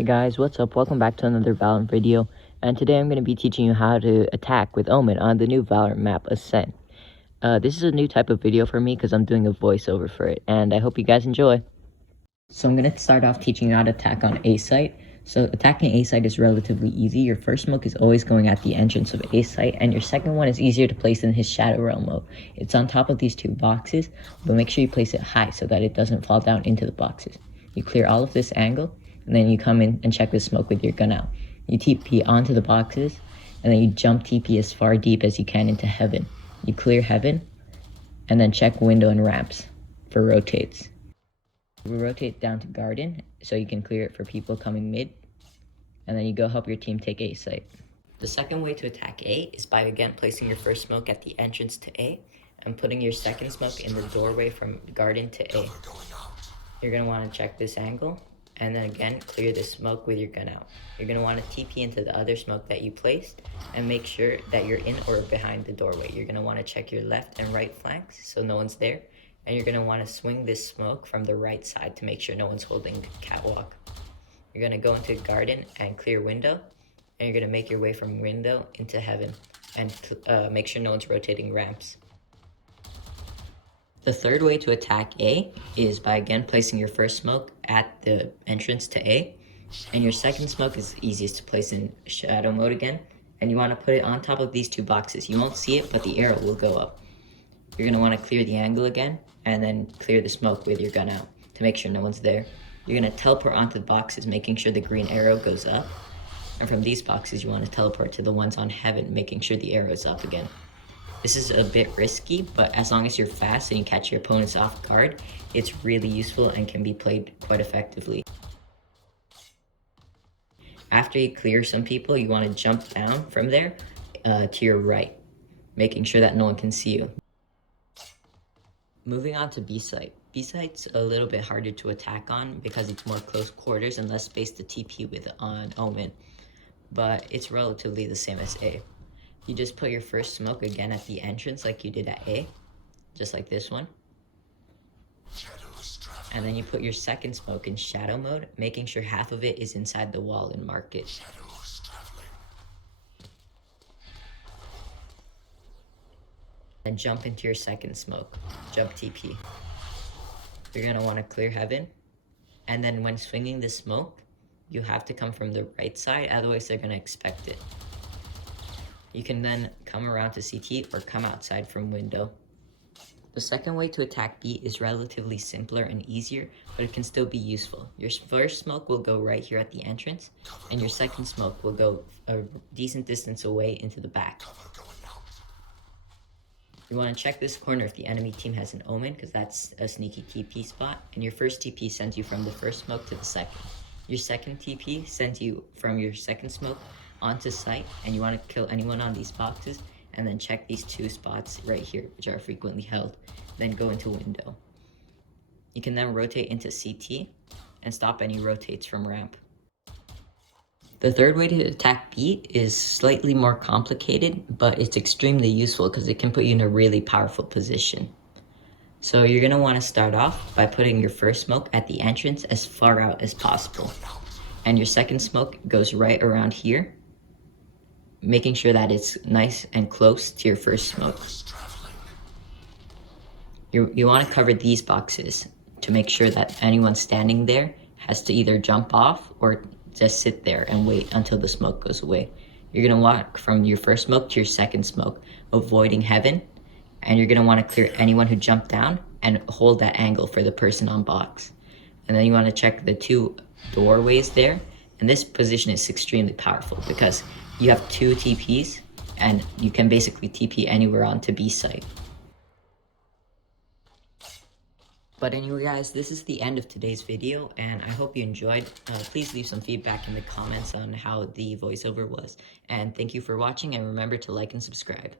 Hey guys, what's up? Welcome back to another Valorant video, and today I'm going to be teaching you how to attack with Omen on the new Valorant map, Ascent. This is a new type of video for me because I'm doing a voiceover for it, and I hope you guys enjoy. So I'm going to start off teaching you how to attack on A site. So attacking A site is relatively easy. Your first smoke is always going at the entrance of A site, and your second one is easier to place in his Shadow Realm mode. It's on top of these two boxes, but make sure you place it high so that it doesn't fall down into the boxes. You clear all of this angle, and then you come in and check the smoke with your gun out. You TP onto the boxes, and then you jump TP as far deep as you can into heaven. You clear heaven, and then check window and ramps for rotates. We rotate down to garden, so you can clear it for people coming mid, and then you go help your team take A site. The second way to attack A is by again placing your first smoke at the entrance to A, and putting your second smoke in the doorway from garden to A. You're going to want to check this angle, and then again clear the smoke with your gun out. You're going to want to TP into the other smoke that you placed and make sure that you're in or behind the doorway. You're going to want to check your left and right flanks so no one's there, and you're going to want to swing this smoke from the right side to make sure no one's holding catwalk. You're going to go into garden and clear window, and you're going to make your way from window into heaven and make sure no one's rotating ramps. The third way to attack A is by again placing your first smoke at the entrance to A, and your second smoke is easiest to place in shadow mode again, and you want to put it on top of these two boxes. You won't see it, but the arrow will go up. You're going to want to clear the angle again, and then clear the smoke with your gun out to make sure no one's there. You're going to teleport onto the boxes, making sure the green arrow goes up, and from these boxes you want to teleport to the ones on heaven, making sure the arrow is up again. This is a bit risky, but as long as you're fast and you catch your opponents off guard, it's really useful and can be played quite effectively. After you clear some people, you want to jump down from there to your right, making sure that no one can see you. Moving on to B site. B site's a little bit harder to attack on because it's more close quarters and less space to TP with on Omen, but it's relatively the same as A. You just put your first smoke again at the entrance like you did at A, just like this one. And then you put your second smoke in shadow mode, making sure half of it is inside the wall and mark it. Then jump into your second smoke, jump TP. You're going to want to clear heaven, and then when swinging the smoke, you have to come from the right side, otherwise they're going to expect it. You can then come around to CT or come outside from window. The second way to attack B is relatively simpler and easier, but it can still be useful. Your first smoke will go right here at the entrance, and your second smoke will go a decent distance away into the back. You want to check this corner if the enemy team has an Omen, because that's a sneaky TP spot, and your first TP sends you from the first smoke to the second. Your second TP sends you from your second smoke onto site, and you want to kill anyone on these boxes, and then check these two spots right here, which are frequently held, then go into window. You can then rotate into CT and stop any rotates from ramp. The third way to attack B is slightly more complicated, but it's extremely useful because it can put you in a really powerful position. So you're going to want to start off by putting your first smoke at the entrance as far out as possible, and your second smoke goes right around here, making sure that it's nice and close to your first smoke. You want to cover these boxes to make sure that anyone standing there has to either jump off or just sit there and wait until the smoke goes away. You're going to walk from your first smoke to your second smoke, avoiding heaven, and you're going to want to clear anyone who jumped down and hold that angle for the person on box. And then you want to check the two doorways there, and this position is extremely powerful because you have two TPs, and you can basically TP anywhere onto B site. But anyway guys, this is the end of today's video, and I hope you enjoyed. Please leave some feedback in the comments on how the voiceover was. And thank you for watching, and remember to like and subscribe.